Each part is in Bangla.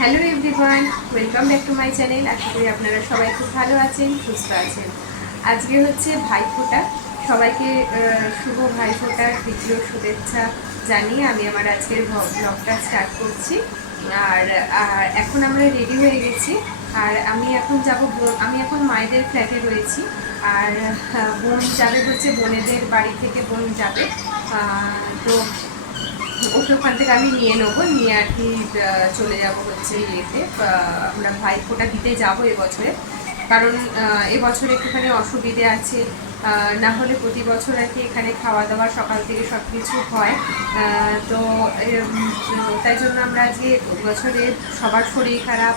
Hello everyone, welcome back to my channel. আশা করি আপনারা সবাই খুব ভালো আছেন, সুস্থ আছেন। আজকে হচ্ছে ভাইফোঁটা। সবাইকে শুভ ভাইফোঁটার দ্বিতীয় শুভেচ্ছা জানিয়ে আমি আমার আজকের ব্লগটা স্টার্ট করছি। আর এখন আমরা রেডি হয়ে গেছি। আর আমি এখন যাব, আমি এখন মায়েদের ফ্ল্যাটে রয়েছি। আর বোন যাবে হচ্ছে বোনেদের বাড়ি থেকে, বোন যাবে। তো ওকে ওখান থেকে আমি নিয়ে নেবো, নিয়ে আর কি চলে যাব হচ্ছে ইয়েতে। আমরা ভাইফোঁটা দিতে যাবো এবছরে, কারণ এবছরে একটুখানি অসুবিধে আছে। না হলে প্রতি বছর আর কি এখানে খাওয়া দাওয়া সকাল থেকে সব কিছু হয়। তো তাই জন্য আমরা আজকে বছরে সবার শরীর খারাপ,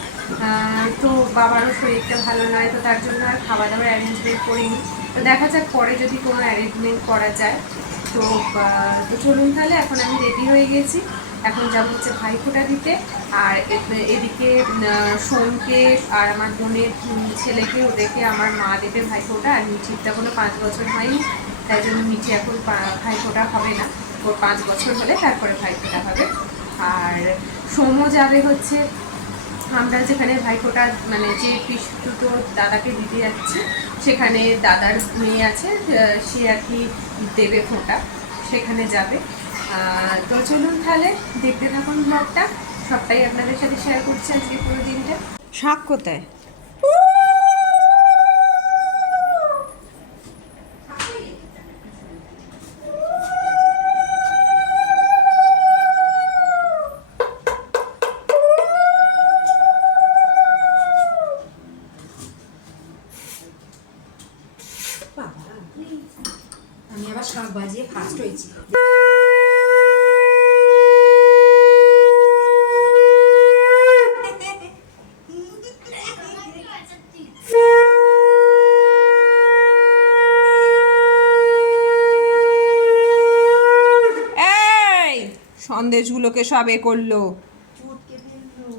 তো বাবারও শরীরটা ভালো নয়, তো তার জন্য আর খাওয়া দাওয়ার অ্যারেঞ্জমেন্ট করিনি। তো দেখা যাক পরে যদি কোনো অ্যারেঞ্জমেন্ট করা যায়। তো চলুন তাহলে, এখন আমি রেডি হয়ে গেছি। এখন যাবো হচ্ছে ভাইফোঁটা দিতে। আর এদিকে সোমকে আর আমার বোনের ছেলেকে, ওদেরকে আমার মা দেবে ভাইফোঁটা। আর মিঠিরটা কোনো 5 বছর হয়নি, তাই জন্য মিঠি এখন ভাইফোঁটা হবে না। ওর 5 বছর হলে তারপরে ভাইফোঁটা হবে। আর সোমও যাবে হচ্ছে আমরা যেখানে ভাইফোঁটা, মানে যে দুটো দাদাকে দিতে যাচ্ছি, সেখানে দাদার মেয়ে আছে, সে আর কি দেবে ফোঁটা, সেখানে যাবে। তো চলুন তাহলে দেখতে থাকুন ব্লগটা, সবটাই আপনাদের সাথে শেয়ার করছি আজকে পুরো দিনটা। শাক কোথায়? আমি আবার শাক বাজিয়ে ফার্স্ট হয়েছি। এই সন্দেশগুলোকে সব করলো।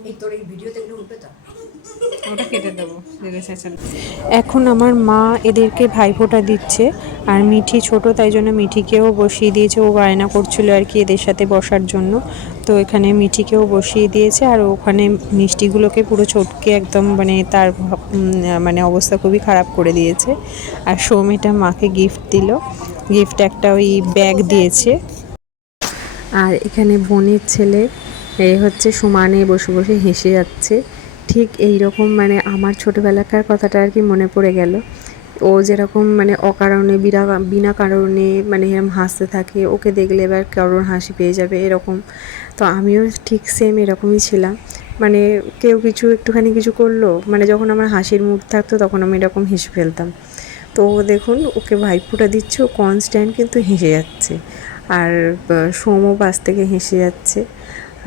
এই তোর এই ভিডিওতে এগুলো উঠবে তো? ওটা কেটে দেবো। এখন আমার মা এদেরকে ভাইফোঁটা দিচ্ছে। আর মিঠি ছোট, তাই জন্য মিঠিকেও বসিয়ে দিয়েছে। ও বায়না করছিল আর কি এদের সাথে বসার জন্য, তো এখানে মিঠিকেও বসিয়ে দিয়েছে। আর ওখানে মিষ্টিগুলোকে পুরো চটকে একদম, মানে তার মানে অবস্থা খুবই খারাপ করে দিয়েছে। আর সৌমিটা মাকে গিফট দিল, গিফট একটা ওই ব্যাগ দিয়েছে। আর এখানে বোনের ছেলে হচ্ছে সমানে বসে বসে হেসে যাচ্ছে। ঠিক এই রকম, মানে আমার ছোটোবেলাকার কথাটা আর কি মনে পড়ে গেল। ও যেরকম মানে অকারণে বিনা কারণে মানে এরকম হাসতে থাকে, ওকে দেখলে এবার কারোর হাসি পেয়ে যাবে এরকম। তো আমিও ঠিক সেম এরকমই ছিলাম। মানে কেউ কিছু একটুখানি কিছু করলো, মানে যখন আমার হাসির মুড থাকতো তখন আমি এরকম হেসে ফেলতাম। তো দেখুন, ওকে ভাইফোঁটা দিচ্ছে, ও কনস্ট্যান্ট কিন্তু হেসে যাচ্ছে। আর সোমও পাশ থেকে হেসে যাচ্ছে।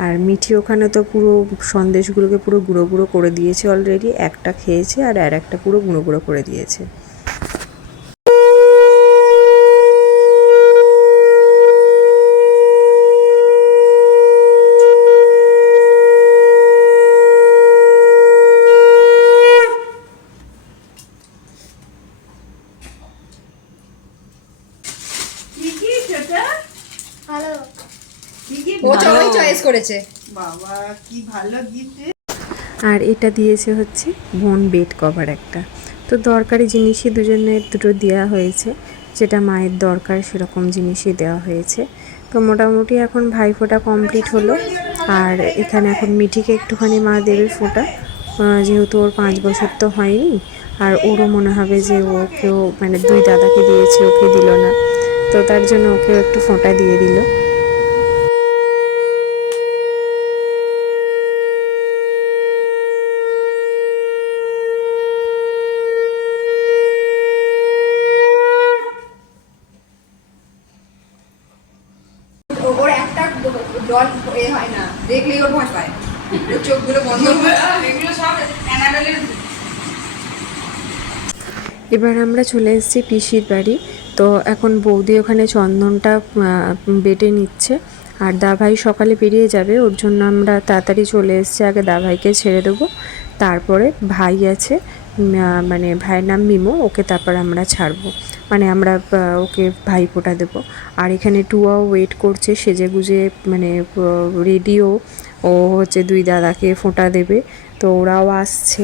আর মিঠি ওখানে তো পুরো সন্দেশগুলোকে পুরো গুঁড়ো গুঁড়ো করে দিয়েছে অলরেডি। একটা খেয়েছে আর একটা পুরো গুঁড়ো গুঁড়ো করে দিয়েছে। ও চড়াই চয়েস করেছে। বাবা কি ভালো গিফট। আর এটা দিয়েছে হচ্ছে বোন বেড কভার একটা। তো দরকারি জিনিসই দুজনের দুটো দেওয়া হয়েছে, যেটা মায়ের দরকার সেরকম জিনিসই দেওয়া হয়েছে। তো মোটামুটি এখন ভাইফোঁটা কমপ্লিট হলো। আর এখানে এখন মিঠিকে একটুখানি মা দেবে ফোঁটা, যেহেতু ওর 5 বছর তো হয়নি। আর ওরও মনে হবে যে ওকেও, মানে 2 দাদাকে দিয়েছে, ওকে দিল না, তো তার জন্য ওকেও একটু ফোঁটা দিয়ে দিল। ওর একটা ডল এ হয় না, দেখলেই ওর ভয় পায়, ওর চোখগুলো বন্ধ হয়ে এগুলো সব অ্যানাবেলের। এবার আমরা চলে এসেছি পিসির বাড়ি। তো এখন বৌদি ওখানে চন্দনটা বেটে নিচ্ছে। আর দাভাই সকালে বেরিয়ে যাবে, ওর জন্য আমরা তাড়াতাড়ি চলে এসেছি। আগে দাভাইকে ছেড়ে দেবো, তারপরে ভাই আছে, মানে ভাইয়ের নাম মিমো, ওকে তারপর আমরা ছাড়বো, মানে আমরা ওকে ভাইফোঁটা দেবো। আর এখানে টুয়াও ওয়েট করছে সেজে গুজে, মানে রেডিও ও হচ্ছে দুই দাদাকে ফোঁটা দেবে, তো ওরাও আসছে।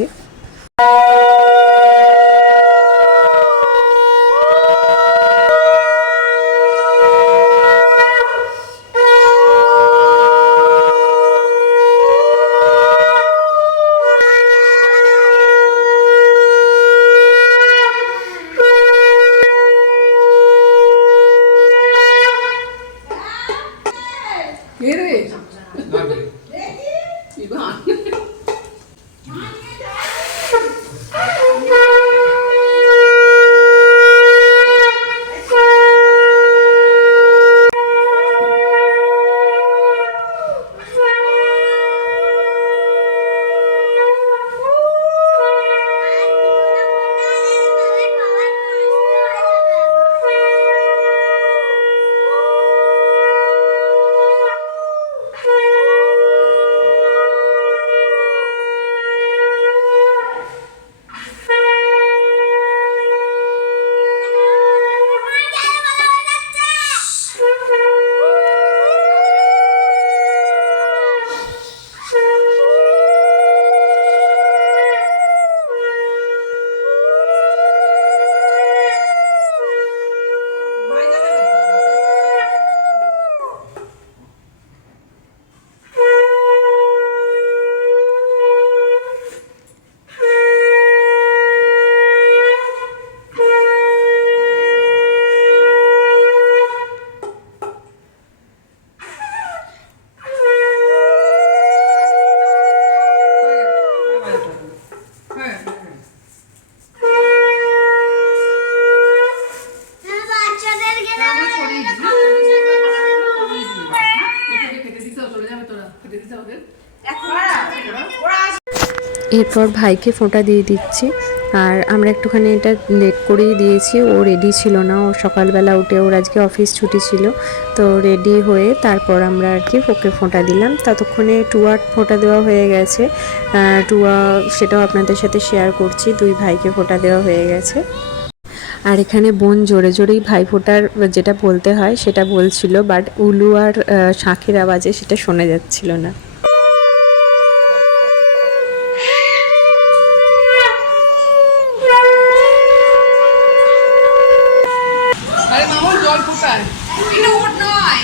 এরপর ভাইকে ফোঁটা দিয়ে দিচ্ছি। আর আমরা একটুখানি এটা লেট করেই দিয়েছি, ও রেডি ছিল না, ও সকালবেলা উঠে ওর আজকে অফিস ছুটি ছিল, তো রেডি হয়ে তারপর আমরা আর কি ওকে ফোঁটা দিলাম। ততক্ষণে টুয়ার ফোঁটা দেওয়া হয়ে গেছে, টুয়া সেটাও আপনাদের সাথে শেয়ার করছি, দুই ভাইকে ফোঁটা দেওয়া হয়ে গেছে। আর এখানে বোন জোরে জোরেই ভাইফোঁটার যেটা বলতে হয় সেটা বলছিল, বাট উলু আর শাঁখের আওয়াজে সেটা শোনা যাচ্ছিল না। আরে মামুন জল কোথায়? এটা ওট নয়।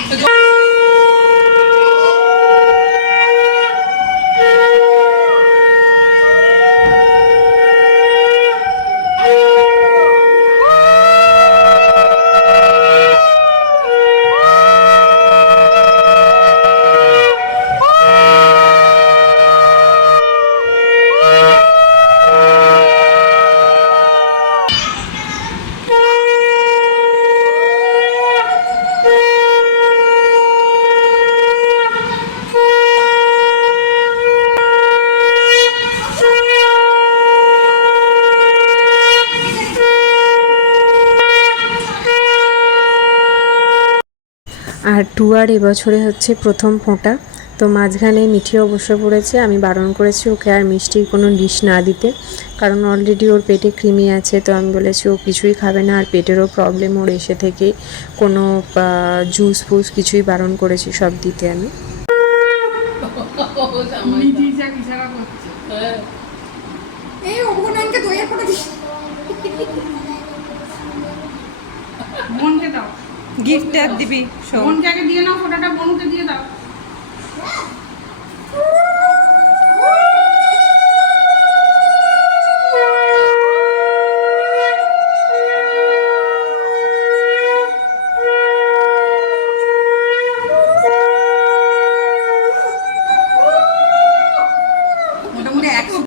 আর টুয়ার এবছরে হচ্ছে প্রথম ফোঁটা, তো মাঝখানে মিঠিও বসে পড়েছে। আমি বারণ করেছি ওকে আর মিষ্টির কোনো ডিশ না দিতে, কারণ অলরেডি ওর পেটে কৃমি আছে, তো আমি বলেছি ও কিছুই খাবে না, আর পেটেরও প্রবলেম ওর এসে থেকে, কোনো জুস ফুস কিছুই বারণ করেছি সব দিতে আমি। এই অবগুণকে দইয়ের ফোঁটা দিস। বোনকে দাও, গিফট ট্যাগ দিবি বোনকে আগে দিয়ে নাও ফোটাটা, বোনকে দিয়ে দাও। মোটামুটি 100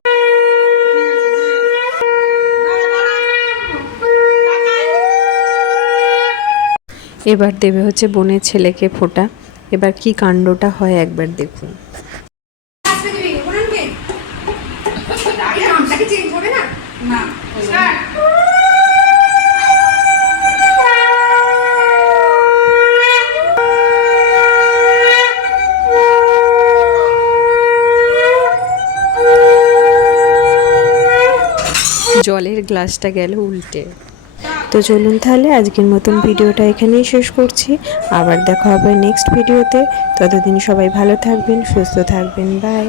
এবার দেবে হচ্ছে বোনের ছেলেকে ফোঁটা, এবার কি কাণ্ডটা হয় একবার দেখুন। আসতে দিবি ওনাকে। আগে নামটাকে চেঞ্জ হবে না? না। স্টার্ট। জলের গ্লাসটা গেল উল্টে। তো চলুন তাহলে আজকের মতন ভিডিওটা এখানেই শেষ করছি। আবার দেখা হবে নেক্সট ভিডিওতে। ততদিন সবাই ভালো থাকবেন, সুস্থ থাকবেন। বাই।